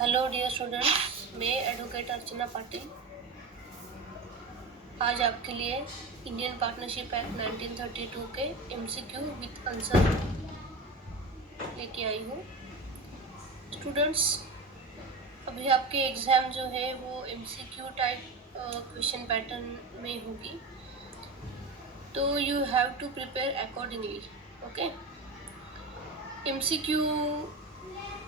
Hello dear students, मैं advocate अर्चना पाटिल आज आपके लिए इंडियन पार्टनरशिप एक्ट 1932 के एमसीक्यू विथ आंसर लेके आई हूँ। स्टूडेंट्स, अभी आपके एग्ज़ाम जो है वो एमसीक्यू टाइप क्वेश्चन पैटर्न में होगी, तो you have to prepare accordingly. Okay, MCQ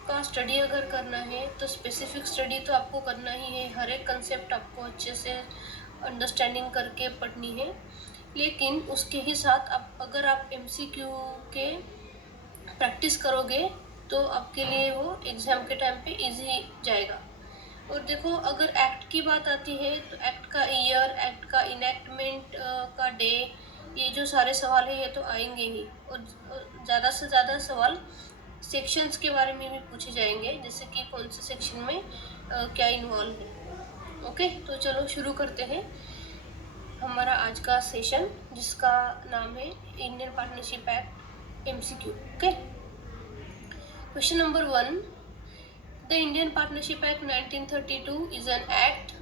का स्टडी अगर करना है तो स्पेसिफिक स्टडी तो आपको करना ही है, हर एक कंसेप्ट आपको अच्छे से अंडरस्टैंडिंग करके पढ़नी है। लेकिन उसके ही साथ अगर आप एमसीक्यू के प्रैक्टिस करोगे तो आपके लिए वो एग्ज़ाम के टाइम पे इजी जाएगा। और देखो, अगर एक्ट की बात आती है तो एक्ट का ईयर, एक्ट का इनैक्टमेंट का डे, ये जो सारे सवाल है ये तो आएंगे ही। और ज़्यादा से ज़्यादा सवाल सेक्शंस के बारे में भी पूछे जाएंगे, जैसे कि कौन से सेक्शन में क्या इन्वॉल्व है। ओके, तो चलो शुरू करते हैं हमारा आज का सेशन, जिसका नाम है Indian partnership act MCQ. Okay, question number 1, the Indian partnership act 1932 is an act.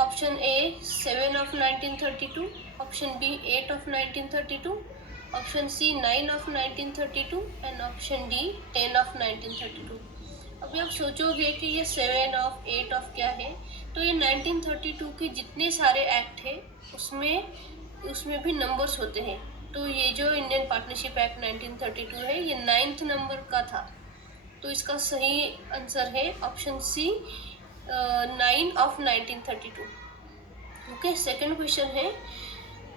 Option A 7 of 1932, option B 8 of 1932, option C 9 of 1932 and option D 10 of 1932। अभी आप सोचोगे कि ये 7 of 8 of क्या है, तो ये 1932 के जितने सारे एक्ट है उसमें भी नंबर्स होते हैं। तो ये जो इंडियन पार्टनरशिप एक्ट 1932 है ये 9th नंबर का था, तो इसका सही आंसर है option C 9 of 1932। Okay, second question है,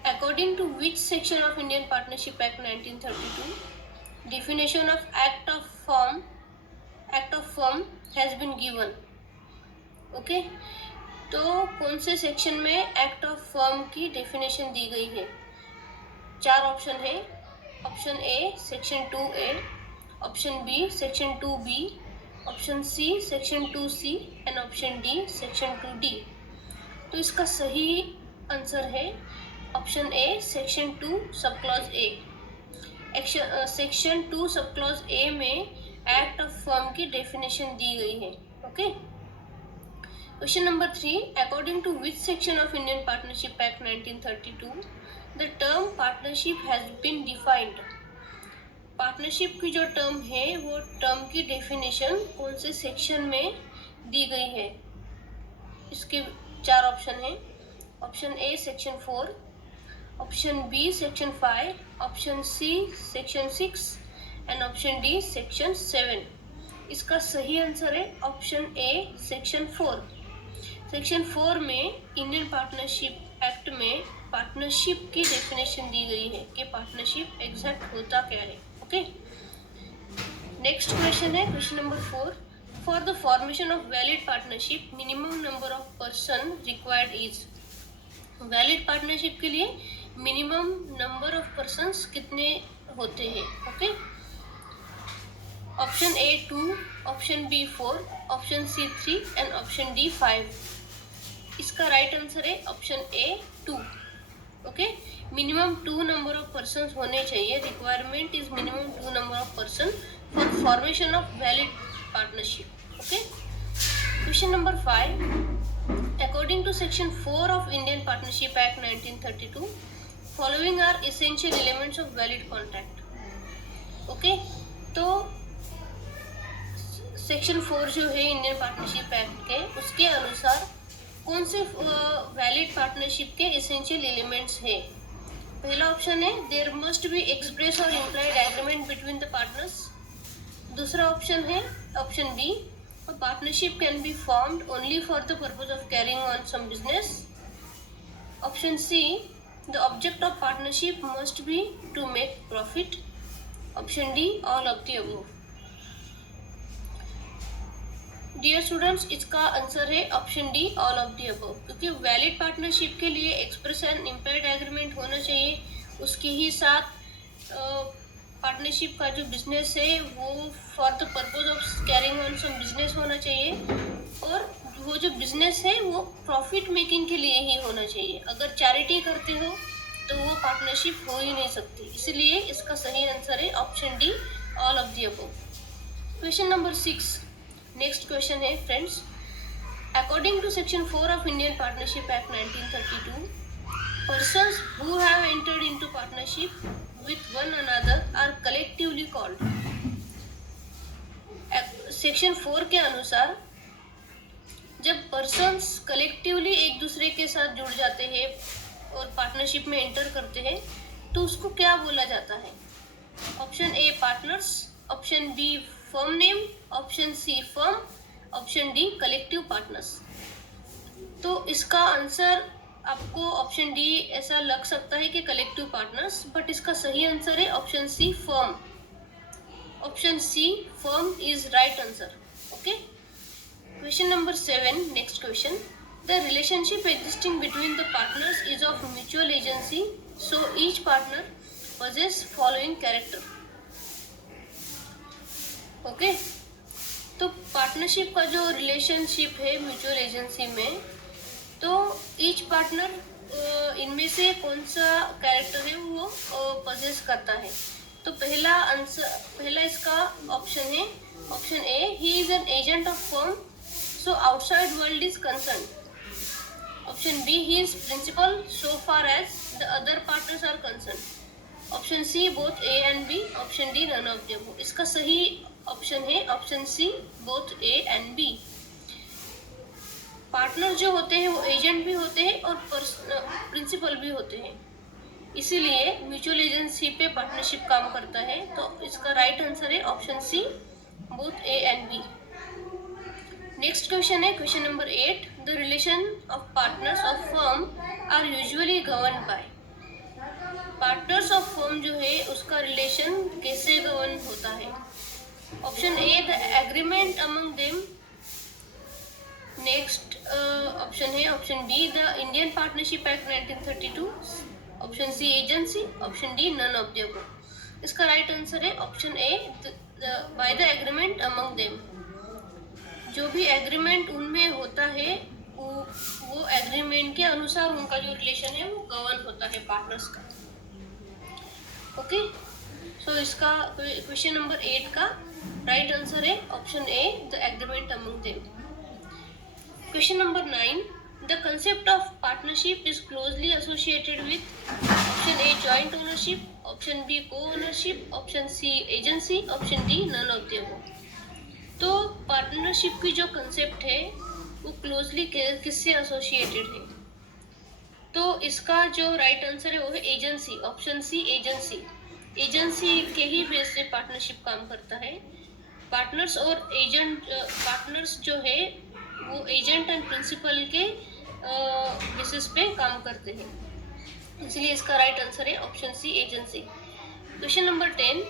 according to which section of Indian partnership act 1932 definition of act of firm has been given। Okay, तो कौन से सेक्शन में एक्ट ऑफ फर्म की डेफिनेशन दी गई है? 4 ऑप्शन है। Option A section 2A, option B section 2B, option C section 2C and option D section 2D। तो इसका सही आंसर है ऑप्शन ए सेक्शन 2 सब क्लॉज ए। सेक्शन 2 सब क्लॉज ए में एक्ट ऑफ फर्म की डेफिनेशन दी गई है। Okay, question number 3, according to which section of Indian partnership act 1932 the term partnership has been defined. Partnership की जो टर्म है वो टर्म की डेफिनेशन कौन से सेक्शन में दी गई है? इसके 4 ऑप्शन है। Option A section 4, option B section 5, option C section 6 and option D section 7। इसका सही आंसर है ऑप्शन ए सेक्शन 4। सेक्शन 4 में इंडियन पार्टनरशिप एक्ट में पार्टनरशिप की डेफिनेशन दी गई है कि पार्टनरशिप एग्जैक्ट होता क्या है। ओके, नेक्स्ट क्वेश्चन है question number 4, for the formation of valid partnership minimum number of person required is. Valid partnership के लिए मिनिमम नंबर ऑफ पर्सन्स कितने होते हैं? Okay, option A 2, option B 4, option C 3 and option D 5। इसका right answer है option A 2। Okay, minimum 2 number of persons होने चाहिए। Requirement is minimum 2 number of person for formation of valid partnership. Okay, question number 5, according to section 4 of Indian partnership act 1932 following are essential elements of valid contract. Okay, तो section 4 जो है Indian partnership act के, उसके अनुसार कौन से valid partnership के essential elements है? पहला ऑप्शन है देयर मस्ट बी एक्सप्रेस और implied agreement between the partners. दूसरा ऑप्शन है option B, a partnership can be formed only for the purpose of carrying on some business. Option C, the object of partnership must be to make profit. Option D, all of the above. Dear students, इसका answer है option D all of the above, क्योंकि valid partnership के लिए express and implied agreement होना चाहिए। उसके ही साथ partnership का जो बिजनेस है वो for the purpose of carrying on some business होना चाहिए, और वो जो बिजनेस है वो प्रॉफिट मेकिंग के लिए ही होना चाहिए। अगर चैरिटी करते हो तो वो पार्टनरशिप हो ही नहीं सकती, इसलिए इसका सही आंसर है option D all of the above. Question number 6, next question है friends, according to section 4 of Indian partnership act 1932, persons who have entered into partnership with one another are collectively called. Section 4 के अनुसार जब persons collectively एक दूसरे के साथ जुड़ जाते हैं और पार्टनरशिप में एंटर करते हैं तो उसको क्या बोला जाता है? Option A partners, option B firm name, option C firm, option D collective partners. तो इसका आंसर आपको ऑप्शन डी ऐसा लग सकता है कि कलेक्टिव पार्टनर्स, बट इसका सही आंसर है option C firm. Option C firm is right answer. Okay, question number 7, next question, the relationship existing between the partners is of mutual agency, so each partner possess following character. Okay, तो partnership का जो relationship है mutual agency में, तो each partner इनमें से कौन सा कैरेक्टर है वो पोजेस करता है। तो पहला इसका ऑप्शन है option A, he is an agent of firm so outside world is concern. Option B, he is principal so far as the other partners are concerned. Option C, both A and B. Option D, none of the above. इसका सही option है option C, both A and B. Partner जो होते हैं वो agent भी होते हैं और प्रिंसिपल भी होते हैं, इसीलिए म्यूचुअल एजेंसी पे पार्टनरशिप काम करता है। तो इसका राइट आंसर है option C, both A and B. Next question है question number 8, the relation of partners of firm are usually govern by. Partners of firm जो है उसका रिलेशन कैसे गवर्न होता है? Option A, the agreement among them. Next option है option B, the Indian partnership act 1932। Option C agency, option D none of the above. इसका right answer है option A, by the agreement among them. जो भी agreement उनमें होता है वो agreement के अनुसार उनका जो रिलेशन है वो गवर्न होता है पार्टनर्स का। ओके, सो इसका क्वेश्चन नंबर 8 का राइट आंसर है option A, the agreement among them. Question number 9, the concept of partnership is closely associated with option A joint ownership, option B co ownership, option C agency, option D none of the above. तो partnership की जो concept है वो closely किससे associated है? तो इसका जो राइट आंसर है वो है agency, option C agency. Agency के ही बेस से पार्टनरशिप काम करता है। पार्टनर्स और एजेंट, पार्टनर्स जो है वो एजेंट एंड प्रिंसिपल के बेसिस पे काम करते हैं, इसलिए इसका राइट आंसर है option C agency. Question number 10,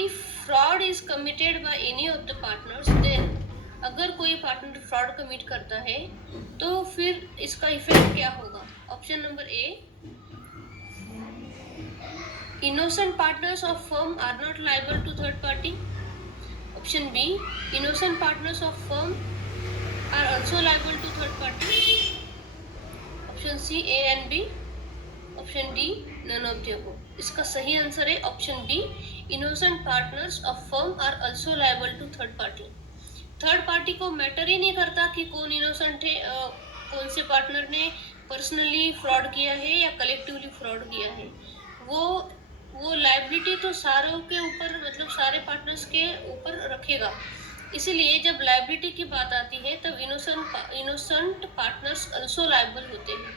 if fraud is committed by any of the partners then, अगर कोई पार्टनर फ्रॉड कमिट करता है तो फिर इसका इफेक्ट क्या होगा? Option number A, innocent partners of firm are not liable to third party. Option B, innocent partners of firm are also liable to third party. Option C A and B, option D none of the above. इसका सही answer है option B, innocent partners of firm are also liable to third party. Third party को matter ही नहीं करता कि कौन innocent है, कौन से पार्टनर ने पर्सनली फ्रॉड किया है या कलेक्टिवली फ्रॉड किया है। वो लायबिलिटी तो सारों के ऊपर, मतलब सारे पार्टनर्स के ऊपर रखेगा। इसीलिए जब लायबिलिटी की बात आती है तब इनोसेंट पार्टनर्स आल्सो लायबल होते हैं।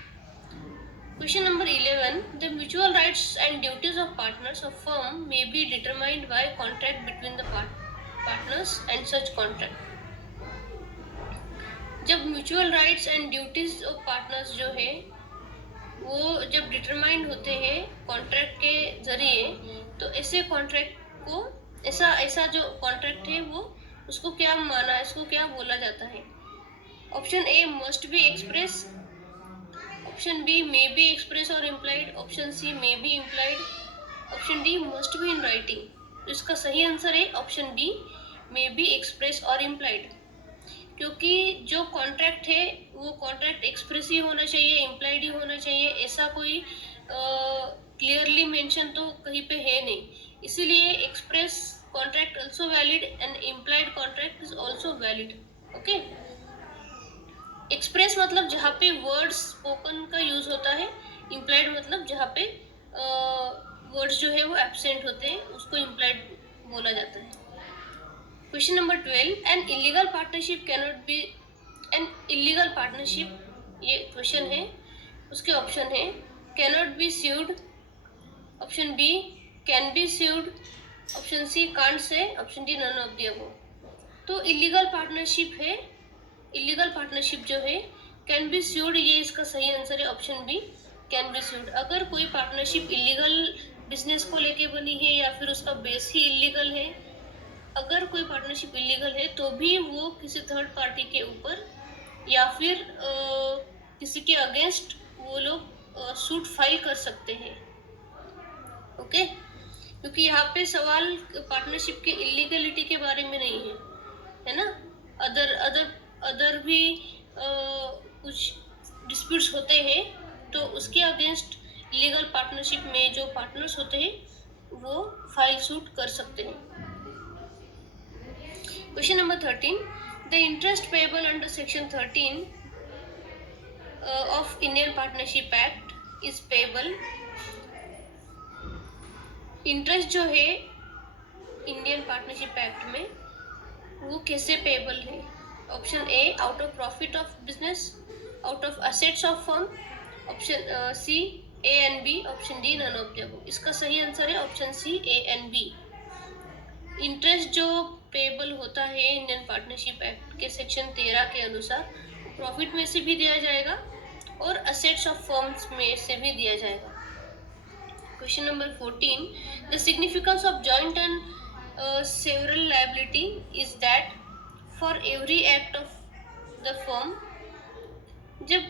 Question number 11, the mutual rights and duties of partners of firm may be determined by contract between the partners and such contract. जब mutual rights and duties of partners जो है वो जब determined होते हैं contract के जरिए, तो ऐसे कॉन्ट्रैक्ट को, ऐसा जो कॉन्ट्रैक्ट है वो उसको क्या माना, इसको क्या बोला जाता है? Option A, must be express, option B, may be express और implied, option C, may be implied, option D, must be in writing. इसका सही आंसर है option B, may be express और इम्प्लाइड। क्योंकि जो कॉन्ट्रैक्ट है वो कॉन्ट्रैक्ट एक्सप्रेस ही होना चाहिए, इम्प्लाइड ही होना चाहिए, ऐसा कोई क्लियरली मेंशन तो कहीं पे है नहीं। इसीलिए express contract also valid and implied contract is also valid. Okay. Express मतलब जहाँ पे वर्ड्स स्पोकन का यूज होता है, इम्प्लाइड मतलब जहाँ पे वर्ड्स जो है वो एब्सेंट होते हैं, उसको इम्प्लाइड बोला जाता है. Question number 12, an illegal partnership cannot be, an illegal partnership, ये क्वेश्चन है, उसके ऑप्शन है cannot be sued, option B can be sued, option C can't say, option D none of the above. तो illegal partnership है, illegal partnership जो है can be sued, ये इसका सही आंसर है option B can be sued. अगर कोई पार्टनरशिप इलीगल बिजनेस को लेके बनी है या फिर उसका बेस ही इलीगल है, अगर कोई पार्टनरशिप इलीगल है तो भी वो किसी थर्ड पार्टी के ऊपर या फिर किसी के अगेंस्ट वो लोग सूट फाइल कर सकते हैं. ओके. क्योंकि यहाँ पे सवाल पार्टनरशिप के इलीगलिटी के बारे में नहीं है ना. अदर अदर अदर भी कुछ डिस्प्यूट्स होते हैं तो उसके अगेंस्ट लीगल पार्टनरशिप में जो पार्टनर्स होते हैं वो फाइल सूट कर सकते हैं. Question number 13, the interest payable under section 13 of Indian partnership act is payable. Interest जो है इंडियन पार्टनरशिप एक्ट में वो कैसे पेएबल है? Option A out of profit of business, out of assets of firm, option C A and B, option D none of the above. इसका सही answer है option C A and B. Interest जो payable होता है Indian partnership act के section 13 के अनुसार profit में से भी दिया जाएगा और असेट्स ऑफ फर्म्स में से भी दिया जाएगा. Question number 14, the significance of joint and several liability is that for every act of the firm. जब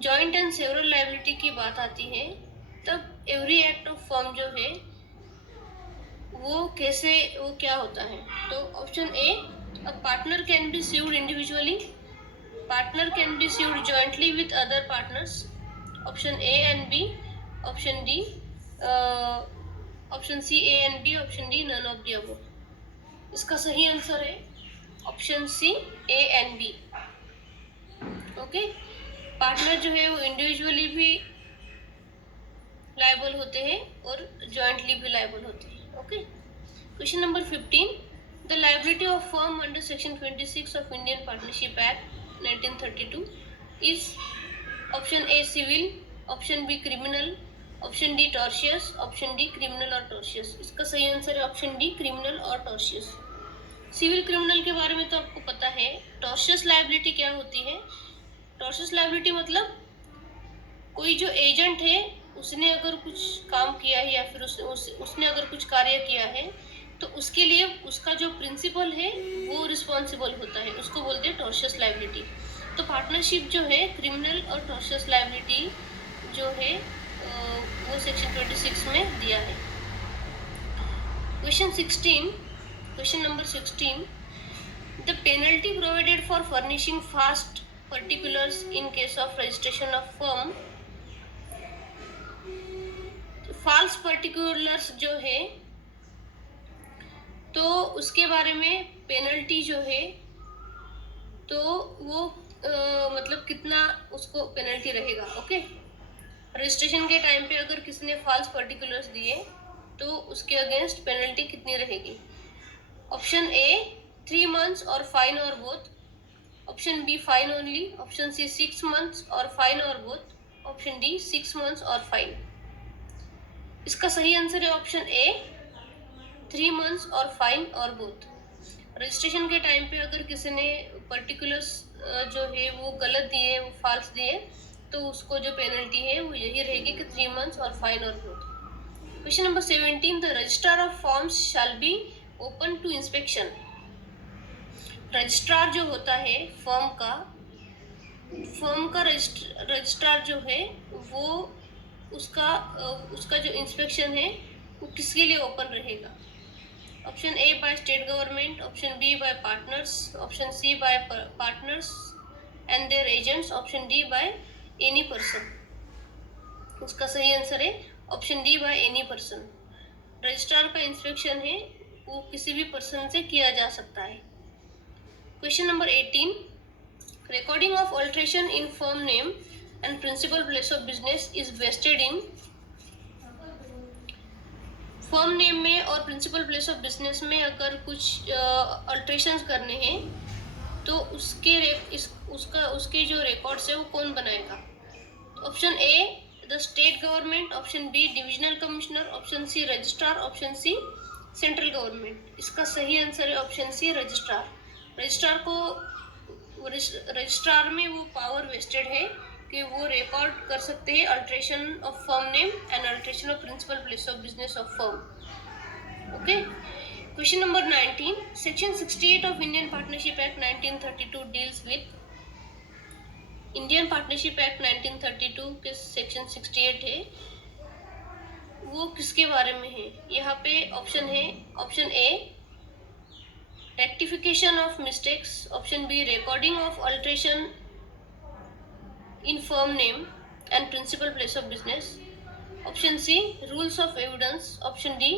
जॉइंट एंड सेवरल लायबिलिटी की बात आती है तब एवरी एक्ट ऑफ फर्म जो है वो कैसे, वो क्या होता है? तो option A, a partner can be sued individually, partner can be sued jointly with other partners, option A and B, option D, option C A and B, option D none of the above. इसका सही answer है option C A and B. Okay. Partner जो है वो individually भी liable होते हैं और जॉइंटली भी लायबल होते हैं. Okay. Question number 15, the liability of firm under section 26 of Indian partnership act 1932 is option A civil, option B criminal, option D tortious, option D criminal और टॉर्शियस. इसका सही आंसर है ऑप्शन डी क्रिमिनल और टॉर्शियस. Civil criminal के बारे में तो आपको पता है. टॉर्शियस लायबिलिटी क्या होती है? टॉर्शियस लायबिलिटी मतलब कोई जो एजेंट है उसने अगर कुछ काम किया है या फिर उसने अगर कुछ कार्य किया है तो उसके लिए उसका जो प्रिंसिपल है वो रिस्पॉन्सिबल होता है, उसको बोलते हैं टॉर्शियस लायबिलिटी. तो पार्टनरशिप जो है क्रिमिनल और टॉर्शियस लायबिलिटी जो है वो सेक्शन 26 में दिया है. Question number 16, the penalty provided for furnishing fast particulars in case of registration of firm. False particulars जो है तो उसके बारे में पेनल्टी जो है तो वो मतलब कितना उसको पेनल्टी रहेगा. ओके. रजिस्ट्रेशन के टाइम पे अगर किसी ने फॉल्स पर्टिकुलर्स दिए तो उसके अगेंस्ट पेनल्टी कितनी रहेगी? ऑप्शन ए 3 months और फाइन और both, option B fine only, option C 6 months और फाइन और बोथ, ऑप्शन डी 6 months और फाइन. इसका सही आंसर है ऑप्शन ए 3 months और फाइन और बोथ. रजिस्ट्रेशन के टाइम पे अगर किसी ने पर्टिकुलर्स जो है वो गलत दिए, वो फॉल्स दिए, तो उसको जो पेनल्टी है वो यही रहेगी कि 3 months और फाइन और both. Question number 17, the registrar of forms shall be open to inspection. Registrar जो होता है फर्म का रजिस्ट्रार जो है वो उसका जो इंस्पेक्शन है वो किसके लिए ओपन रहेगा? Option A by state government, option B by partners, option C by partners and their agents, option D by any person. उसका सही आंसर है option D by any person. Registrar का इंस्पेक्शन है वो किसी भी पर्सन से किया जा सकता है। Question number 18, recording of alteration in firm name and principal place of business is vested in firm name में और प्रिंसिपल प्लेस ऑफ बिजनेस में अगर कुछ अल्ट्रेशंस करने हैं तो उसके जो रिकॉर्ड्स है वो कौन बनाएगा? Option A the state government, option B divisional commissioner, option C registrar, option C central government. इसका सही आंसर है ऑप्शन सी रजिस्ट्रार। रजिस्ट्रार में वो पावर वेस्टेड है कि वो रिकॉर्ड कर सकते हैं alteration of firm name and alteration of principal place of business of firm. Okay, question number 19, section 68 of Indian partnership act 1932 deals with. Indian partnership act 1932 के section 68 है, वो किसके बारे में है? यहाँ पे ऑप्शन है, option A rectification of mistakes, option B recording of alteration in firm name and principal place of business, option C rules of evidence, option D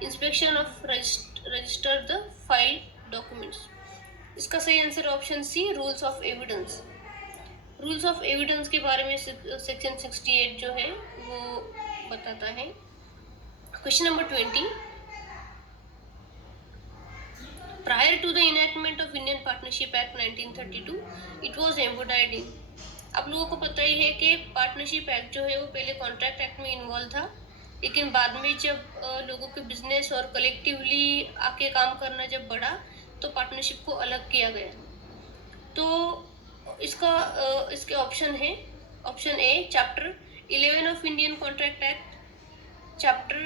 inspection of register the file documents। इसका सही answer option C rules of evidence. Rules of evidence के बारे में section 68 जो है वो बताता है। Question number 20, prior to the enactment of Indian Partnership Act 1932 it was embodied in। आप लोगों को पता ही है कि पार्टनरशिप एक्ट जो है वो पहले कॉन्ट्रैक्ट एक्ट में इन्वॉल्व था, लेकिन बाद में जब लोगों के बिजनेस और कलेक्टिवली आके काम करना जब बढ़ा तो पार्टनरशिप को अलग किया गया। तो इसके ऑप्शन है, option A chapter 11 of Indian contract act, chapter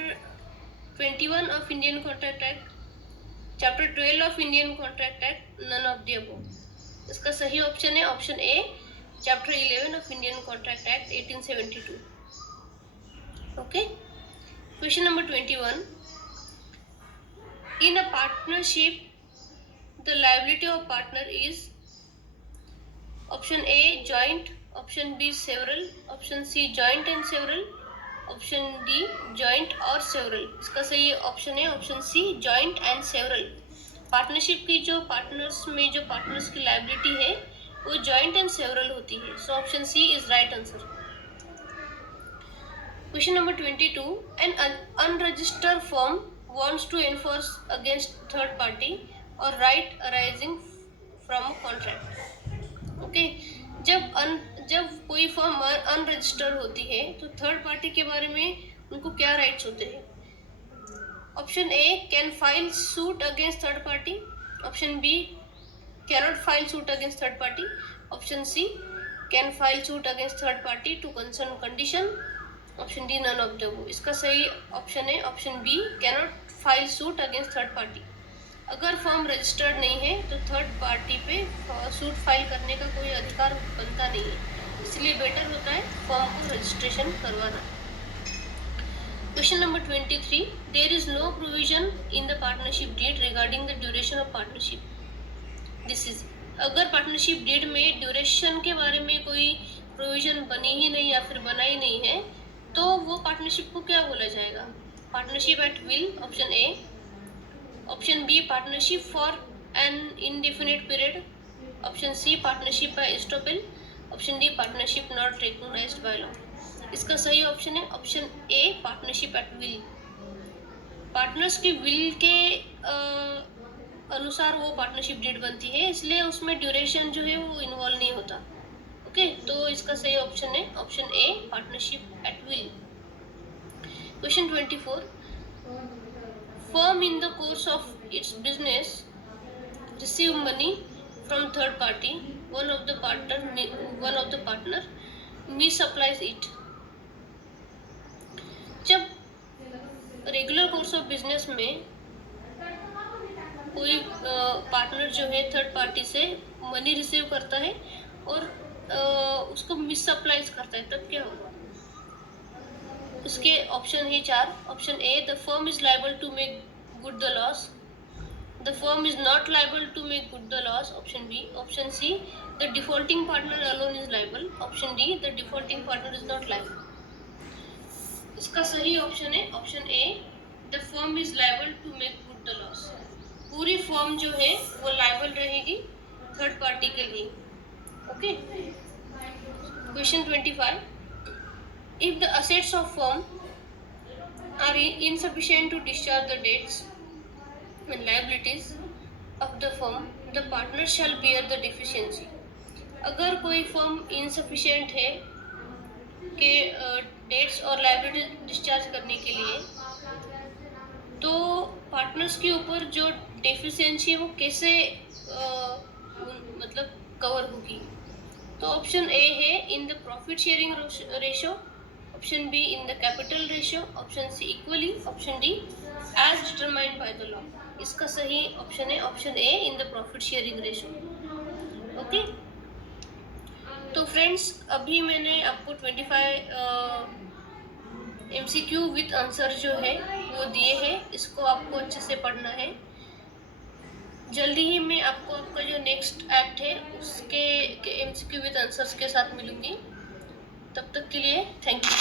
21 of Indian contract act, chapter 12 of Indian contract act, none of the above. इसका सही ऑप्शन है option A chapter 11 of Indian contract act 1872। Okay, question number 21, in a partnership the liability of partner is, option A joint, option B several, option C joint and several, option D joint और several. इसका सही option है option C joint and several. Partnership की जो partners की liability है वो joint and several होती है। So option C is right answer. Question number 22, an unregistered firm wants to enforce against third party और right arising from a contract. Okay, जब कोई फर्म अनरजिस्टर्ड होती है तो थर्ड पार्टी के बारे में उनको क्या राइट्स होते हैं? Option A can file suit against third party, option B cannot file suit against third party, option C can file suit against third party to concern condition, option D none of the above. इसका सही option है option B cannot file suit against third party. अगर firm registered नहीं है तो third party पे suit file करने का कोई अधिकार बनता नहीं है, इसलिए बेटर होता है फर्म को रजिस्ट्रेशन करवाना। Question number 23, there is no provision in the partnership deed regarding the duration of partnership. This is, अगर पार्टनरशिप डीड में ड्यूरेशन के बारे में कोई प्रोविजन बनी ही नहीं या फिर बना ही नहीं है तो वो पार्टनरशिप को क्या बोला जाएगा? Partnership at will, option A, option B partnership for an indefinite period, option C partnership by estoppel, option D partnership not recognized by law. इसका सही ऑप्शन है option A partnership at will. Partners की will के अनुसार वो partnership deed बनती है, इसलिए उसमें ड्यूरेशन जो है वो इन्वॉल्व नहीं होता। ओके, तो इसका सही ऑप्शन है option A partnership at will. Question 24, firm in the course of its business receive money from third party, one of the partner misapplies it। जब रेगुलर कोर्स ऑफ बिजनेस में कोई partner जो है third party से money receive करता है और उसको मिसअप्लाइज करता है तब क्या होगा? इसके ऑप्शन है 4। Option A the firm is liable to make good the loss, the firm is not liable to make good the loss, option B, option C the defaulting partner alone is liable, option D the defaulting partner is not liable. इसका सही option है option A the firm is liable to make good the loss. पूरी firm जो है वो liable रहेगी third party के लिए। Okay. Question 25, if the assets of firm are insufficient to discharge the debts and liabilities of the firm, the partner shall bear the deficiency। अगर कोई firm insufficient है कि डेट्स और लायबिलिटी डिस्चार्ज करने के लिए, तो पार्टनर्स के ऊपर जो डेफिशिएंसी है वो कैसे मतलब कवर होगी। तो ऑप्शन ए है in the profit sharing ratio, option B in the capital ratio, option C equally, option D as determined by the law. इसका सही ऑप्शन है option A in the profit sharing ratio. Okay. तो friends अभी मैंने आपको 25 MCQ with answer जो है वो दिए हैं, इसको आपको अच्छे से पढ़ना है। जल्दी ही मैं आपको आपका जो नेक्स्ट एक्ट है उसके MCQ विथ आंसर्स के साथ मिलूंगी। तब तक के लिए थैंक यू।